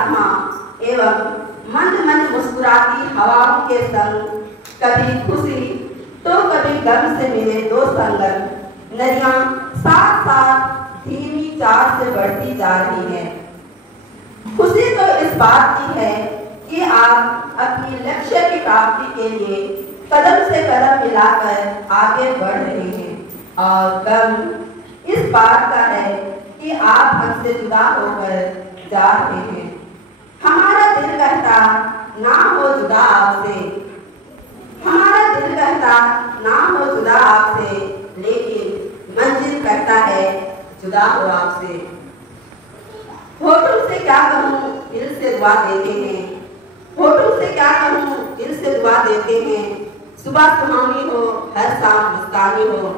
आत्मा एवं मंद मंद मुस्कुराती हवाओं के संग कभी खुशी तो कभी गम से मिले दो संगम नदियां साथ साथ धीमी चाल से बढ़ती जा रही है। खुशी तो इस बात की है कि आप अपनी लक्ष्य की प्राप्ति के लिए कदम से कदम मिलाकर आगे बढ़ रहे हैं और गम इस बात का है कि आप हमसे जुदा होकर जा रहे हैं। हमारा दिल कहता ना हो जुदा आपसे, हमारा दिल कहता ना हो जुदा आपसे, लेकिन मंजिल कहता है जुदा हो आपसे। होठों से क्या कहूँ दिल से दुआ देते हैं, होठों से क्या कहूँ दिल से दुआ देते हैं। सुबह सुहानी हो हर शाम मुस्कानी हो,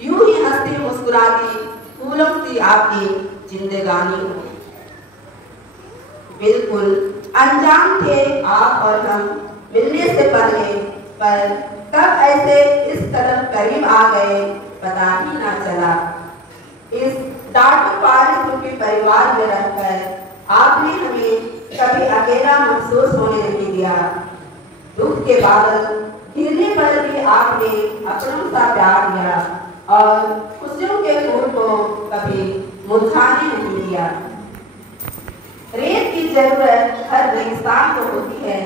यूं ही हंसती मुस्कुराती फूलों सी आपकी जिंदगानी हो। बिल्कुल अनजान थे आप और हम मिलने से पहले, पर कब ऐसे इस कदम करीब आ गए पता ही ना चला। इस डांटो पारिस के परिवार में रहकर आपने हमें कभी अकेला महसूस होने नहीं दिया। दुख के बादल घिरने पर भी आपने अपनों सा प्यार दिया और खुशियों के फूल को कभी मुरझाने नहीं दिया। रेत की जरूरत हर रेगिस्तान को होती है,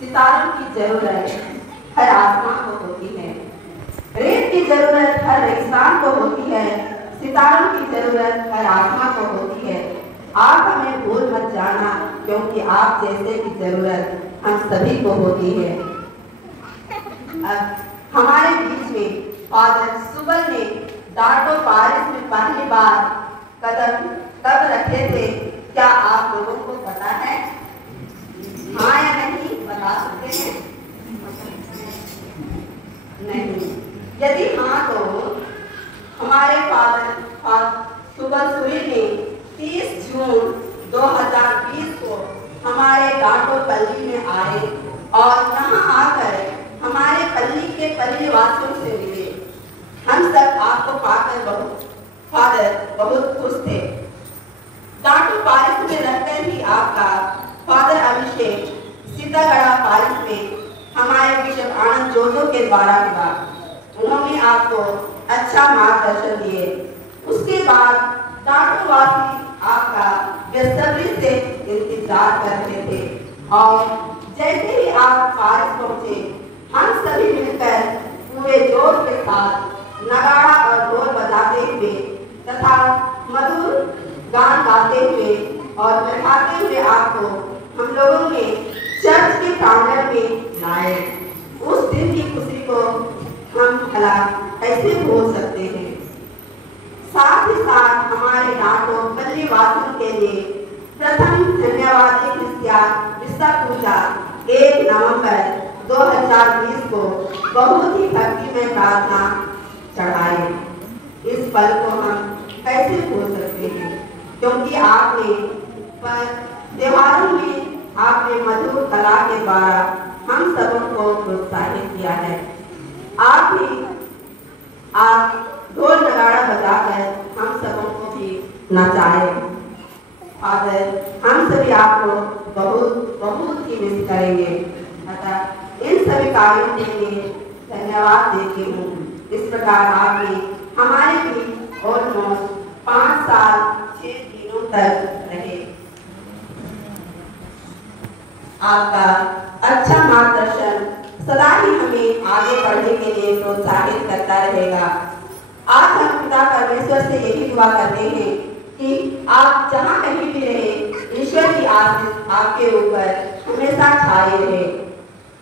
सितारों की जरूरत हर आसमान को होती है। रेत की जरूरत हर रेगिस्तान को होती है, सितारों की जरूरत हर आसमान को होती है। आप हमें भूल मत जाना, क्योंकि आप जैसे की जरूरत हम सभी को होती है। अब हमारे बीच में फादर सुबल ने डांटो पारिस में पहली बार कदम कब रखे थे, क्या आप लोगों को पता है? हाँ या नहीं बता सकते हैं? नहीं। यदि हाँ तो हमारे फादर सुबल सूरी ने 30 जून 2020 को हमारे डांटो पल्ली में आए और यहाँ आकर हमारे पल्ली के पल्ली वासियों से मिले। हम सब आपको पाकर फादर बहुत खुश थे। डांटो पारिस में रहकर ही आपका फादर अभिषेक सीतागढ़ा पारिस में हमारे बिशप आनंद जोजो के द्वारा हुआ। उन्होंने आपको अच्छा मार्गदर्शन दिए। उसके बाद डांटो वासी आपका बेसब्री से इंतजार कर रहे थे और जैसे ही आप पारिस पहुंचे, हम सभी मिलकर पूरे जोश के साथ नगाड़ा और ढोल बजाते हुए तथा मधुर गान गाते हुए और बैठाते हुए आपको हम लोगों ने चर्च के प्रांगण में लाए। उस दिन की खुशी को हम भला कैसे भूल सकते हैं। साथ ही साथ हमारे डांटो पल्ली वासियों के लिए प्रथम धन्यवादी क्रिस्टिया विस्ता पूजा 1 नवंबर 2020 को बहुत ही भक्ति में प्रार्थना चढ़ाई। इस पल को हम कैसे भूल सकते हैं, क्योंकि आपने पर त्योहारों में आपने मधुर कला के द्वारा हम सबों को प्रोत्साहित किया है। आप ढोल नगाड़ा बजाकर हम सबों को भी नचाए। फादर, हम सभी आपको बहुत बहुत ही मिस करेंगे। अतः इन सभी कार्यों के लिए धन्यवाद देती हूँ। इस प्रकार आपने हमारे भी ऑलमोस्ट 5 साल 6 दिनों तक रहे। आपका अच्छा मार्गदर्शन सदा ही हमें आगे बढ़ने के लिए प्रोत्साहित करता रहेगा। आज हम पिता परमेश्वर से यही दुआ करते हैं कि आप जहाँ कहीं भी रहे, ईश्वर की आशीष आपके ऊपर हमेशा छाए रहे।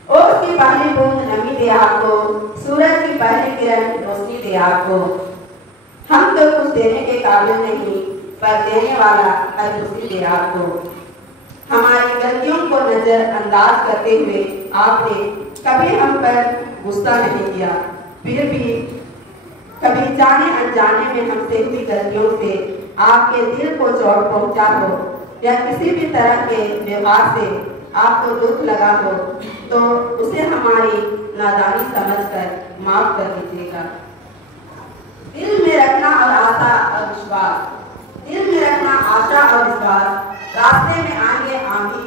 और उसकी पहली बूंद नमी दे आपको, सूरज की पहली किरण रोशनी दे आपको। हम तो कुछ देने के काबिल नहीं, पर देने वाला हर खुशी दे आपको। हमारी गलतियों को नजरअंदाज करते हुए आपने कभी हम पर गुस्सा नहीं किया। फिर भी कभी जाने अनजाने में हमसे हुई गलतियों से आपके दिल को चोट पहुंचा हो या किसी भी तरह के व्यवहार से आपको दुख लगा हो, तो उसे हमारी नादानी समझकर माफ कर दीजिएगा। दिल में रखना और आशा और विश्वास, दिल में रखना आशा और विश्वास रास्ते में आएंगे आंधी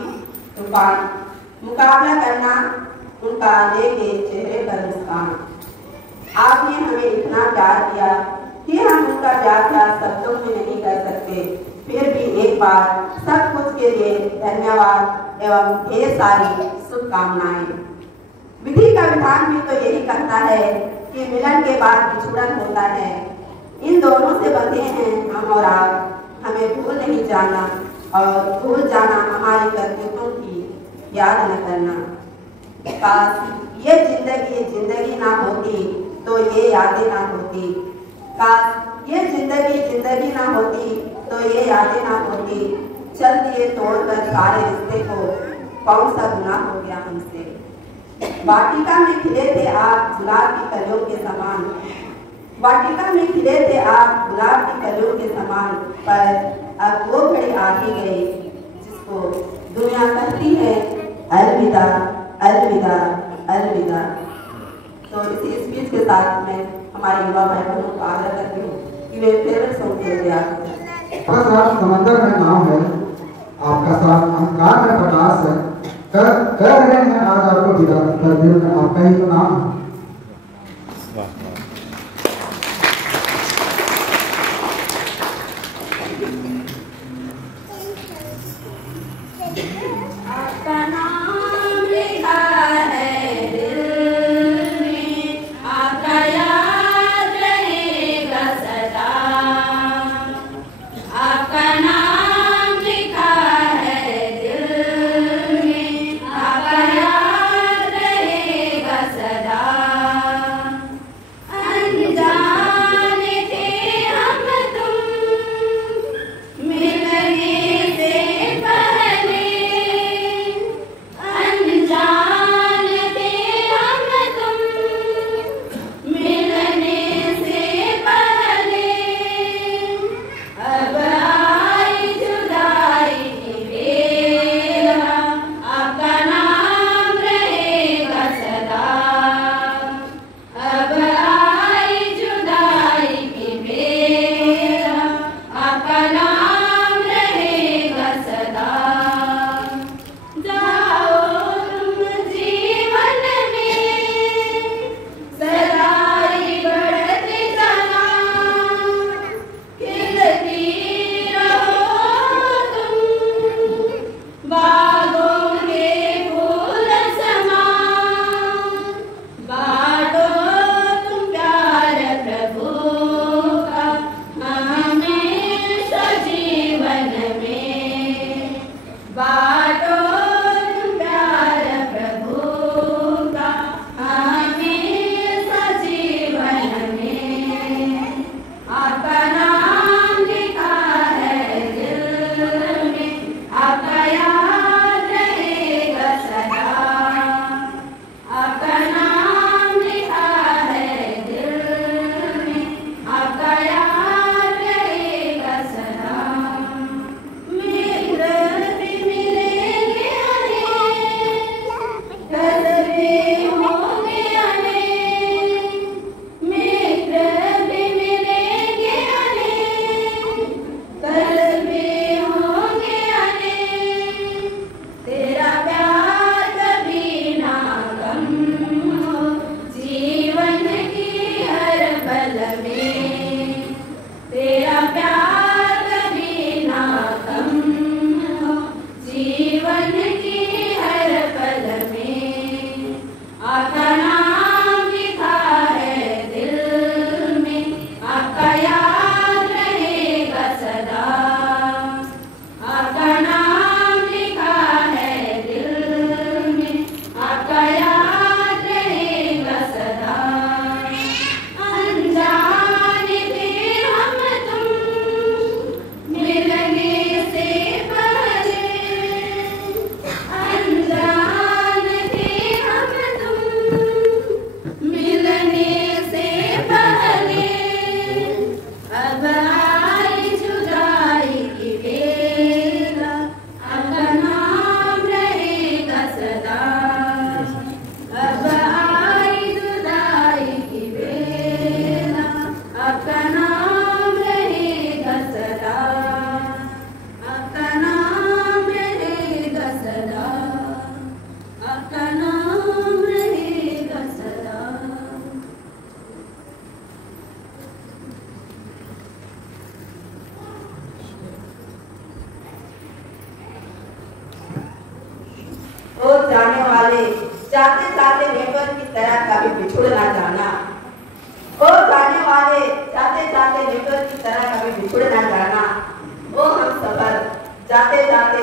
तूफान, मुकाबला करना उनका लेके चेहरे पर मुस्कान। आपने हमें इतना प्यार किया कि हम उनका प्यार शब्दों में नहीं कर सकते। फिर भी एक बार सब कुछ के लिए धन्यवाद एवं ढेर सारी शुभकामनाएं। विधि का विधान भी तो यही कहता है कि मिलन के बाद बिछुड़न होता है। इन दोनों से बंधे हैं हम और आप, हमें भूल नहीं जाना और भूल जाना हमारी करतूतों की याद न करना। काश ये जिंदगी ना होती तो ये यादें ना होती। काश ये जिंदगी ना होती तो ये यादें ना होती। चल दिए तोड़कर सारे रिश्ते को, कौन सा गुनाह हो गया हमसे। वाटिका में खिले थे आप गुलाब की कलियों के समान, वाटिका में खिले थे आप गुलाब की कलियों के समान। पर अब वो घड़ी आ ही गई जिसको दुनिया कहती है अलविदा अलविदा अलविदा। तो इसी स्पीच के साथ मैं हमारे युवा भाई बहनों को आग्रह करती हूँ कि वे फेवरेट सॉन्ग के लिए आपका साथ समंदर में नाम है, आपका साथ अंधकार में प्रकाश है। कर रहे हैं आज आपको विदा, कर दिल में आपका ही तो नाम है। वाले जाते जाते नेटवर्क की तरह कभी बिछुड़ ना जाना। ओ जाने वाले जाते जाते नेटवर्क की तरह कभी बिछुड़ ना जाना। ओ हम सफर जाते जाते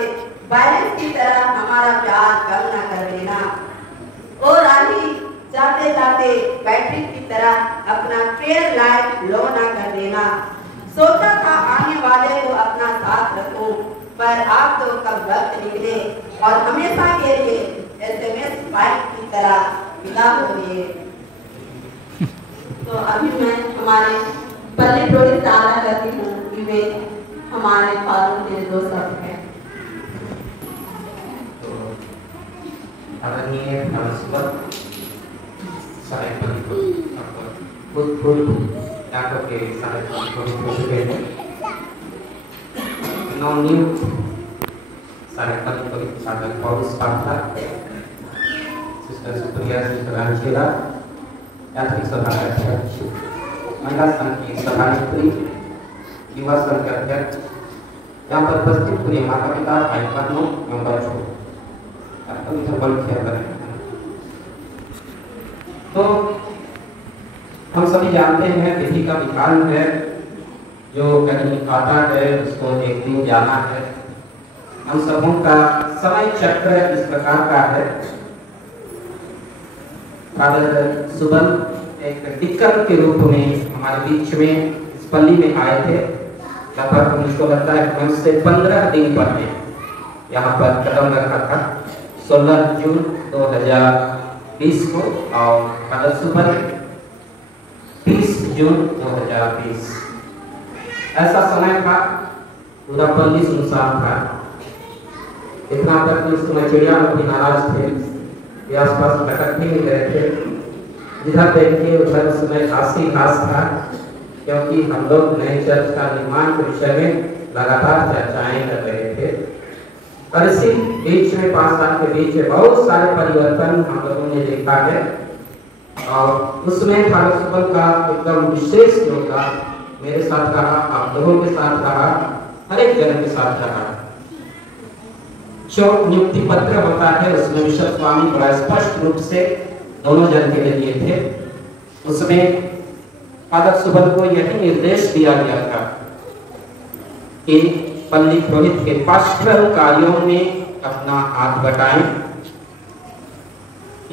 बैलेंस की तरह हमारा प्यार कम ना कर देना। ओ राही जाते जाते बैटरी की तरह अपना फेयर लाइफ लो ना कर देना। सोचा था आने वाले को अपना साथ रखूं, पर आप तो कब वक्त निकले और हमेशा के लिए SMS फाइल की तरह विदा हो गए। तो अभी मैं हमारे पल्ली प्रोडी से आशा करती हूँ कि वे हमारे फादर के दो शब्द हैं। आदरणीय नमस्कार सारे डॉक्टर के सारे नवनियुक्त सारे साधक पौरुष पाठा सिस्टर सुप्रिया, सिस्टर अंशिला, यात्री सभा अध्यक्ष, महिला संघ की सभानेत्री, युवा संघ के अध्यक्ष, यहाँ पर उपस्थित हुए माता पिता, भाई बहनों एवं बच्चों, तो हम सभी जानते हैं विधि का विधान है, जो कहीं आता है उसको एक दिन जाना है। हम सबों का समय चक्र इस प्रकार का है। फादर सुबल एक दिक्कत के रूप में हमारे बीच में इस पल्ली में आए थे। लगभग मुझको लगता है कि उससे 15 दिन पहले यहाँ पर कदम रखा था, 16 जून 2020 को, और फादर सुबल 30 जून 2020। ऐसा समय था, पूरा पल्ली सुनसान था। इतना तक कि उस समय चिड़िया लोग भी नाराज थे, ये आसपास भटक भी नहीं रहे थे। जिधर देखिए उधर उस समय घास ही घास था, क्योंकि हम लोग नए चर्च का निर्माण के विषय में लगातार चर्चाएं कर रहे थे। और इसी बीच में 5 साल के बीच में बहुत सारे परिवर्तन हम लोगों ने देखा है, और उसमें फादर सुबल का एकदम विशेष योगदान मेरे साथ रहा, आप लोगों के साथ रहा, हर एक जन के साथ रहा। जो नियुक्ति पत्र होता है उसमें बिशप स्वामी बड़ा स्पष्ट रूप से दोनों जन के लिए दिए थे। उसमें फादर सुबल को यही निर्देश दिया गया था कि पल्ली पुरोहित के पास्टरल कार्यों में अपना हाथ बटाएं,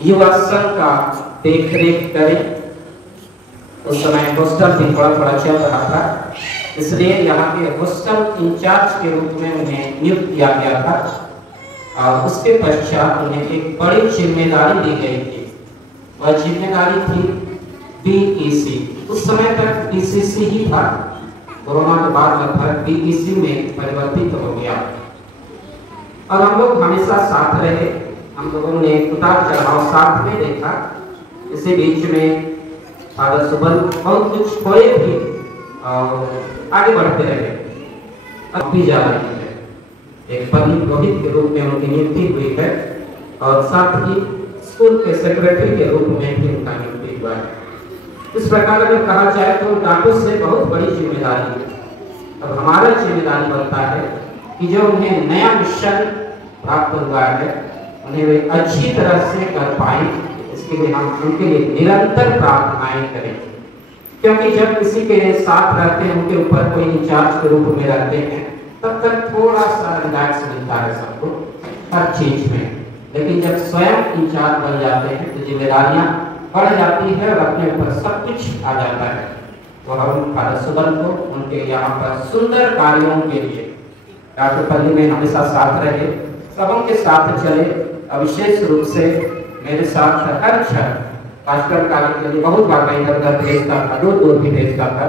युवा संघ का देखरेख करें। उस समय हॉस्टल भी थोड़ा चल रहा था, इसलिए यहाँ के हॉस्टल इंचार्ज के रूप में उन्हें नियुक्त किया गया था। और उसके पश्चात उन्हें एक बड़ी जिम्मेदारी दी गई थी, वह जिम्मेदारी थी BEC। उस समय तक PCC ही था, कोरोना के बाद लगभग BEC में परिवर्तित हो गया। और हम लोग हमेशा साथ रहे, हम लोगों ने उतार चढ़ाव साथ में देखा। इसी बीच में फादर सुबल बहुत कुछ खोए भी और आगे बढ़ते रहे, अब भी जा रहे हैं। एक पल्ली पुरोहित के रूप में उनकी नियुक्ति हुई है, और साथ ही स्कूल के सेक्रेटरी के रूप में भी उनका नियुक्ति हुआ है। इस प्रकार अगर कहा जाए तो डाटो से बहुत बड़ी जिम्मेदारी है। अब हमारा जिम्मेदारी बनता है कि जो उन्हें नया मिशन प्राप्त हुआ है उन्हें वे अच्छी तरह से कर पाए, इसके लिए हम उनके लिए निरंतर प्रार्थनाएं करें। क्योंकि जब किसी के साथ रहते हैं, उनके ऊपर कोई इंचार्ज के रूप में रहते हैं, तब तक थोड़ा सा रिलैक्स मिलता है सबको हर चीज में। लेकिन जब स्वयं इंचार्ज बन जाते हैं तो जिम्मेदारियां बढ़ जाती है और अपने ऊपर सब कुछ आ जाता है। तो हम फादर सुबल को उनके यहाँ पर सुंदर कार्यों के लिए डॉक्टर पल्ली में हमेशा साथ रहे, सबों के साथ चले। विशेष रूप से मेरे साथ हर क्षण पास्टर कार्य के लिए बहुत बार मैं इधर भेजता था, दूर भी भेजता था।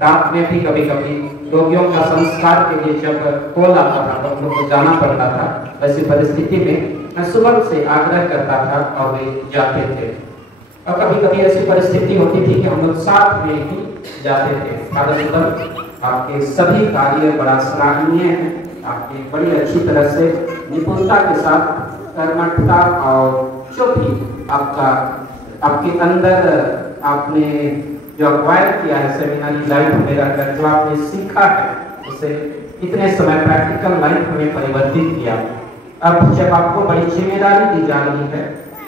रात में भी कभी कभी रोगियों का संस्कार के लिए जब कॉल आता था तो हम लोग को जाना पड़ता था। ऐसी परिस्थिति में मैं सुबह से आग्रह करता था और वे जाते थे। और कभी कभी ऐसी परिस्थिति होती थी कि हम लोग साथ में ही जाते थे। फादर सुबल, आपके सभी कार्य बड़ा सराहनीय है, आपकी बड़ी अच्छी तरह से निपुणता के साथ कर्मठता और जो भी आपके अंदर आपने जो अक्वायर किया है सेमिनारी लाइफ में रहकर, जो आपने सीखा है उसे इतने समय प्रैक्टिकल लाइफ में परिवर्तित किया। अब जब आपको बड़ी जिम्मेदारी दी जा रही है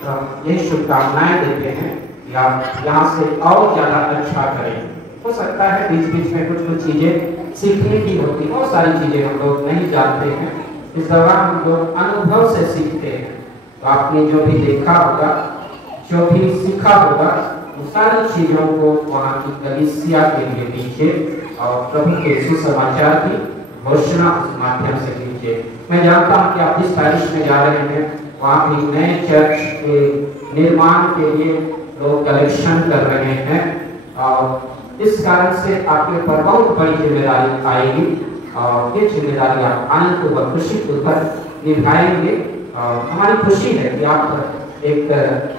यही शुभकामनाएं देते हैं कि आप यहाँ से और ज़्यादा अच्छा करें। हो सकता है बीच बीच में कुछ चीज़ें सीखने की होती, बहुत सारी चीज़ें हम लोग नहीं जानते हैं, इस दौरान हम लोग अनुभव से सीखते हैं। तो आपने जो भी देखा होगा, जो भी सीखा होगा, वो सारी चीज़ों को वहाँ की कलीसिया के लिए कीजिए और प्रभु के सुसमाचार की घोषणा उस माध्यम से कीजिए। मैं जानता हूँ कि आप जिस पैरिश में जा रहे हैं वहाँ भी नए चर्च के निर्माण के लिए लोग कलेक्शन कर रहे हैं और इस कारण से आपके ऊपर बहुत बड़ी जिम्मेदारी आएगी और ये जिम्मेदारी आप आनंदपूर्वक खुशीपूर्वक निभाएंगे। हमारी खुशी है कि आप एक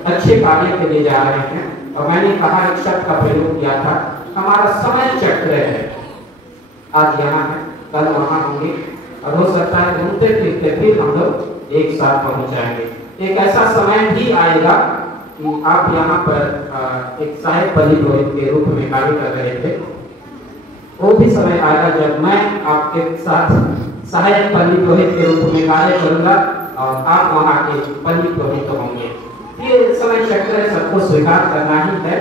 अच्छे कार्य के लिए जा रहे हैं और मैंने कहा एक शब्द का प्रयोग किया था, हमारा समय चक्र है, आज यहाँ है, कल वहाँ होंगे और हो सकता है घूमते फिरते फिर हम लोग एक साथ पहुँच जाएंगे। एक ऐसा समय भी आएगा कि आप यहाँ पर एक सहायक पल्ली पुरोहित के रूप में कार्य कर रहे थे, वो भी समय आएगा जब मैं आपके साथ सहायक पल्ली पुरोहित के रूप में कार्य करूँगा और आप वहाँ के पल्ली पुरोहित होंगे। ये समय चक्र है, सबको स्वीकार करना ही है।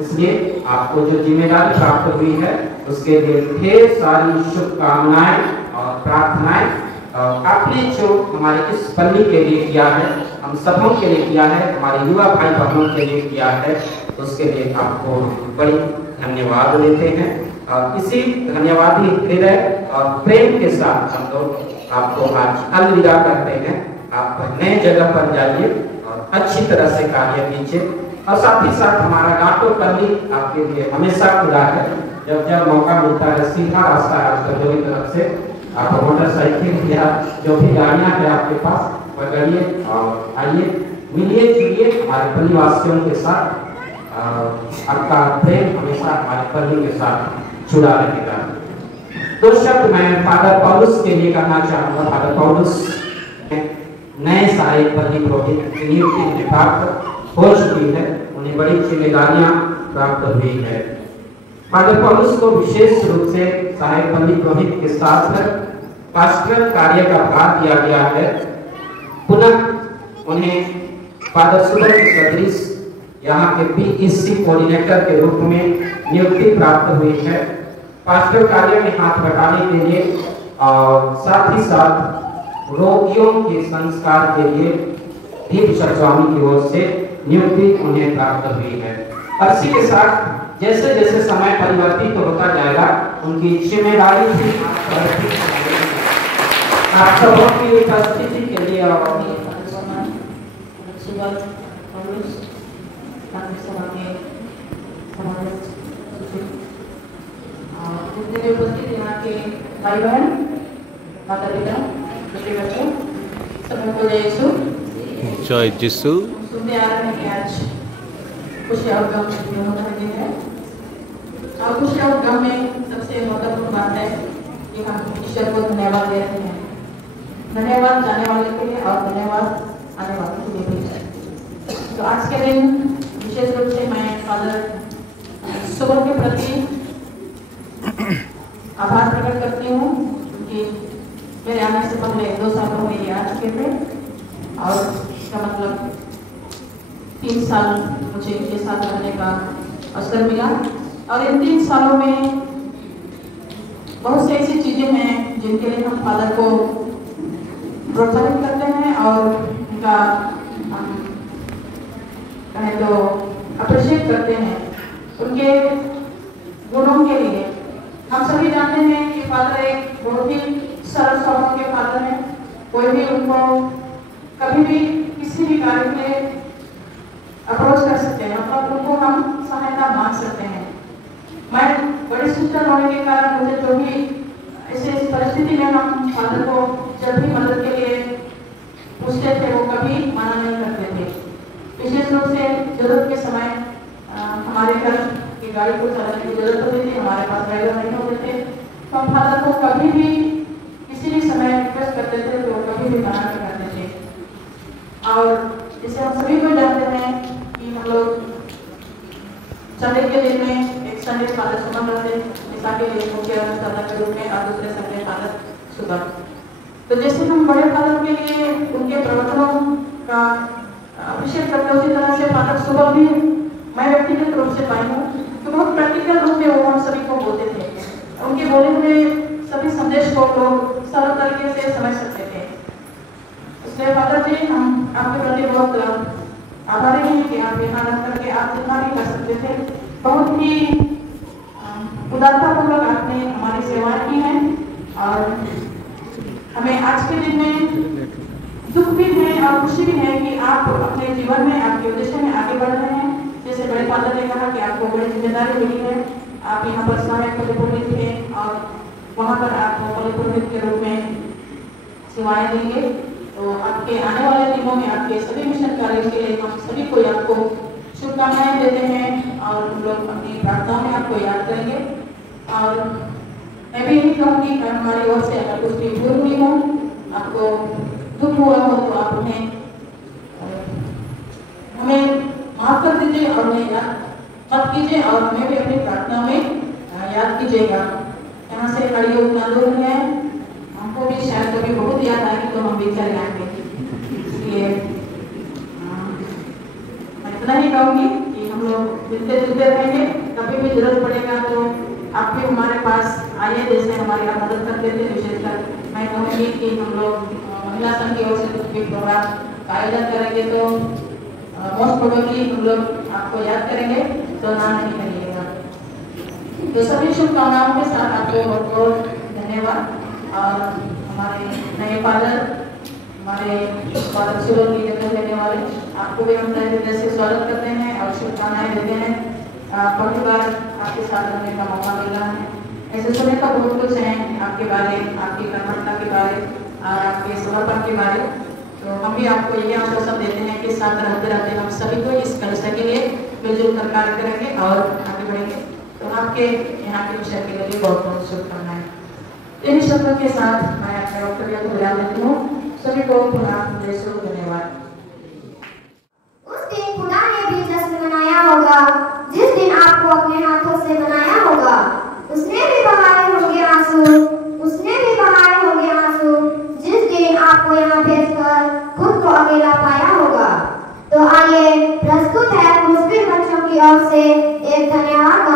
इसलिए आपको जो जिम्मेदारी प्राप्त हुई है उसके लिए ढेर सारी शुभकामनाएं और प्रार्थनाएं। आपने जो हमारे इस पल्ली के लिए किया है, हम सबों के लिए किया है, हमारे युवा भाई बहनों के लिए किया है, उसके लिए आपको बड़ी धन्यवाद देते हैं। इसी धन्यवादी हृदय और प्रेम के साथ हम लोग आपको आज अलविदा करते हैं। आप नए जगह पर जाइए और अच्छी तरह से कार्य कीजिए और साथ ही साथ हमारा गाटो पल्ली आपके लिए हमेशा खुला है। जब जब मौका मिलता है, सीधा रास्ता है आपका दोनों तरफ से, आप मोटरसाइकिल या जो भी गाड़ियाँ हैं आपके पास पकड़िए और आइए, मिलिए जुलिए हमारे पल्लीवासियों के साथ। आपका प्रेम हमेशा हमारे पल्ली के साथ जुड़ा रहेगा। दो शब्द मैं फादर पौलुस के लिए कहना चाहूँगा। फादर पौलुस नए सहायक पल्ली पुरोहित की नियुक्ति प्राप्त हो चुकी है, उन्हें बड़ी जिम्मेदारियां प्राप्त हुई है। फादर पौलुस को विशेष रूप से सहायक पल्ली पुरोहित के साथ पास्टरल कार्य का भार दिया गया है। पुनः उन्हें फादर सुबल की सदृश यहाँ के पीईसी कोऑर्डिनेटर के रूप में नियुक्ति प्राप्त हुई है। पास्टरल कार्य में हाथ बटाने के लिए और साथ ही साथ रोगियों के संस्कार के लिए भी बिशप स्वामी की ओर से नियुक्ति उन्हें प्राप्त हुई है। और इसी के साथ जैसे जैसे समय परिवर्तित होता जाएगा, उनकी जिम्मेदारी भी आप सबों की उपस्थिति के लिए उपस्थित यहाँ के भाई बहन, माता पिता, छोटे बच्चों, सबों को जय यीशु। जय यीशु। सुनते आ रहे हैं कि आज खुशी और गम दोनों का दिन है और खुशी और गम में सबसे महत्वपूर्ण बात है कि हम ईश्वर को धन्यवाद दे रहे हैं। धन्यवाद जाने वाले के लिए और धन्यवाद आने वाले के लिए भी। तो आज के दिन विशेष रूप से मैं फादर सुबह के प्रति आभार प्रकट करती हूँ क्योंकि मेरे आने से पहले 2 सालों में ये आ चुके थे और इसका मतलब 3 साल मुझे इनके साथ रहने का अवसर मिला और इन 3 सालों में बहुत सी ऐसी चीज़ें हैं जिनके लिए हम फादर को प्रोत्साहित करते हैं और उनका कहें तो अप्रिशिएट करते हैं उनके गुणों के लिए। हम सभी जानते हैं कि फादर एक बहुत ही सरल स्वभाव के फादर हैं। कोई भी उनको कभी भी किसी भी कार्य के लिए अप्रोच कर सकते हैं, मतलब उनको हम सहायता मांग सकते हैं। मैं बड़ी सिस्टर होने के कारण मुझे जो भी ऐसे परिस्थिति में हम फादर को जब भी मदद के लिए पूछते थे वो कभी मना नहीं करते थे। विशेष रूप से जरूरत के समय हमारे घर की गाड़ी को चलाने की जरूरत होती थी, हमारे पास ड्राइवर नहीं होते थे, तो हम फादर को कभी भी किसी भी समय रिक्वेस्ट करते थे तो कभी भी मना नहीं करते थे। और जैसे हम सभी को जानते हैं कि हम लोग संडे के दिन में एक संडे फादर सुबह रहते निशा के लिए मुख्य दादा के रूप में और दूसरे संडे फादर सुबह। तो जैसे हम बड़े फादर के लिए उनके प्रवचनों का अप्रिशिएट करते हैं। उसी तरह से फादर सुबह भी मैं व्यक्तिगत रूप से पाई हूँ तो बहुत प्रैक्टिकल रूप में वो हम सभी को बोलते थे। उनके बोले हुए सभी संदेश को लोग सरल तरीके से समझ सकते थे। इसलिए फादर जी हम आपके प्रति बहुत आभारी हैं कि आप यहाँ रह करके आप जितना भी कर सकते थे बहुत ही उदारतापूर्वक आपने हमारी सेवाएं की हैं। और हमें आज के दिन में दुख भी है और खुशी भी है कि आप अपने जीवन में आपके उद्देश्य में आगे बढ़ रहे हैं। जैसे बड़े फादर ने कहा कि आपको बड़ी जिम्मेदारी मिली है, आप यहाँ पर समय परिपुरोहित थे और वहाँ पर आप परिपुरोहित के रूप में सेवाएं देंगे। तो आपके आने वाले दिनों में आपके सभी मिशन कार्य के लिए हम सभी को आपको शुभकामनाएं देते हैं और हम लोग अपनी प्रार्थनाओं में आपको याद करेंगे। और मैं भी यही कहूँगी कि हमारी ओर से अगर कुछ भी भूल हुई हो, आपको दुख हुआ हो तो आप हमें माफ कर दीजिए और उन्हें याद मत कीजिए और हमें भी अपनी प्रार्थना में याद कीजिएगा। यहाँ से खड़ी उतना दूर है, हमको भी शायद कभी बहुत याद आएगी तो हम भी चले आएंगे। इसलिए मैं इतना ही कहूँगी कि हम लोग मिलते जुलते रहेंगे, कभी भी जरूरत पड़ेगा तो आप भी हमारे पास आइए, जैसे हमारी आप मदद करते थे। विशेषकर मैं कहूँगी कि हम लोग महिला संघ की ओर से कुछ भी प्रोग्राम का आयोजन करेंगे तो मोस्ट प्रोबेबली हम लोग आपको याद करेंगे तो ना नहीं करिएगा। तो सभी शुभकामनाओं के साथ आपको बहुत बहुत धन्यवाद। और हमारे नए फादर, हमारे फादर सुबह की जगह लेने वाले, आपको भी हम तहे दिल से स्वागत करते हैं और शुभकामनाएं देते हैं। पहली बार आपके साथ रहने का मौका मिल रहा है। ऐसे सुनने का बहुत कुछ है आपके बारे, आपकी कर्मठता के बारे और आपके समर्पण के बारे। तो हम भी आपको ये आश्वासन देते हैं कि साथ रहते रहते हम सभी को इस कलश के लिए मिलजुल कर कार्य करेंगे और आगे बढ़ेंगे। तो आपके यहाँ के विषय के लिए बहुत बहुत शुभकामनाएं। इन शब्दों के साथ मैं अपने वक्तव्य को विराम देती हूँ। सभी को पुनः धन्यवाद। उस दिन खुदा ने भी जश्न मनाया होगा जिस दिन आपको अपने हाथों से बनाया होगा। उसने भी बहाए होंगे आंसू, उसने भी बहाए होंगे आंसू जिस दिन आपको यहाँ भेजकर खुद को अकेला पाया होगा। तो आइए प्रस्तुत है मुस्लिम बच्चों की ओर से एक धन्यवाद